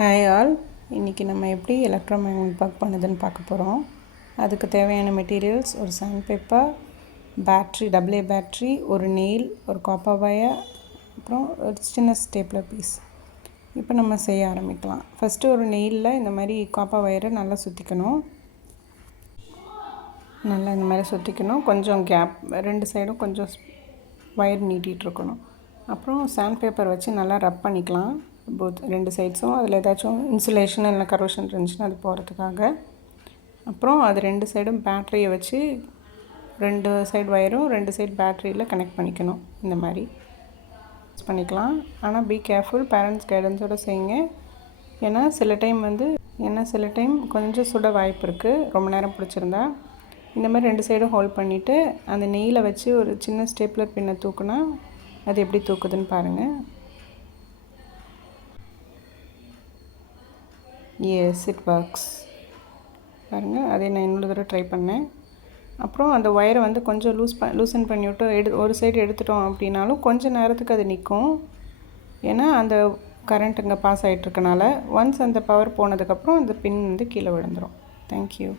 Hi all, இன்றைக்கி நம்ம எப்படி எலக்ட்ரோமேக்னெட் ஒர்க் பண்ணுதுன்னு பார்க்க போகிறோம். அதுக்கு தேவையான மெட்டீரியல்ஸ் ஒரு sandpaper, battery, AA battery, ஒரு நெயில், ஒரு காப்பர் வயர், அப்புறம் ஒரு சின்ன ஸ்டேப்லர் பீஸ். இப்போ நம்ம செய்ய ஆரம்பிக்கலாம். ஃபஸ்ட்டு ஒரு நெயிலில் இந்த மாதிரி காப்பர் வயரை நல்லா சுற்றிக்கணும். நல்லா இந்த மாதிரி சுற்றிக்கணும். கொஞ்சம் கேப், ரெண்டு சைடும் கொஞ்சம் வயர் நீட்டிகிட்ருக்கணும். அப்புறம் சாண்ட் பேப்பர் வச்சு நல்லா ரப் பண்ணிக்கலாம் ரெண்டு சைட்ஸும். அதில் ஏதாச்சும் இன்சுலேஷன் இல்லை கரோஷன் இருந்துச்சுன்னா அது போகிறதுக்காக. அப்புறம் அது ரெண்டு சைடும் பேட்ரியை வச்சு ரெண்டு சைடு வயரும் ரெண்டு சைடு பேட்ரியில் கனெக்ட் பண்ணிக்கணும். இந்த மாதிரி யூஸ் பண்ணிக்கலாம். ஆனால் பி கேர்ஃபுல், பேரண்ட்ஸ் கைடன்ஸோடு செய்யுங்க. ஏன்னா சில டைம் கொஞ்சம் சுட வாய்ப்பு இருக்குது ரொம்ப நேரம் பிடிச்சிருந்தா. இந்த மாதிரி ரெண்டு சைடும் ஹோல்ட் பண்ணிவிட்டு அந்த நெய்யில் வச்சு ஒரு சின்ன ஸ்டேப்லர் பின்னை தூக்குனா அது எப்படி தூக்குதுன்னு பாருங்கள். Yes, it works. பாருங்கள், அதே நான் இன்னொரு தடவை ட்ரை பண்ணேன். அப்புறம் அந்த ஒயரை வந்து கொஞ்சம் லூசன் பண்ணிவிட்டு ஒரு சைடு எடுத்துட்டோம் அப்படின்னாலும் கொஞ்சம் நேரத்துக்கு அது நிற்கும். ஏன்னா அந்த கரண்ட் இங்கே பாஸ் ஆகிட்ருக்கனால ஒன்ஸ் அந்த பவர் போனதுக்கப்புறம் அந்த பின் வந்து கீழே விழுந்துடும். தேங்க்யூ.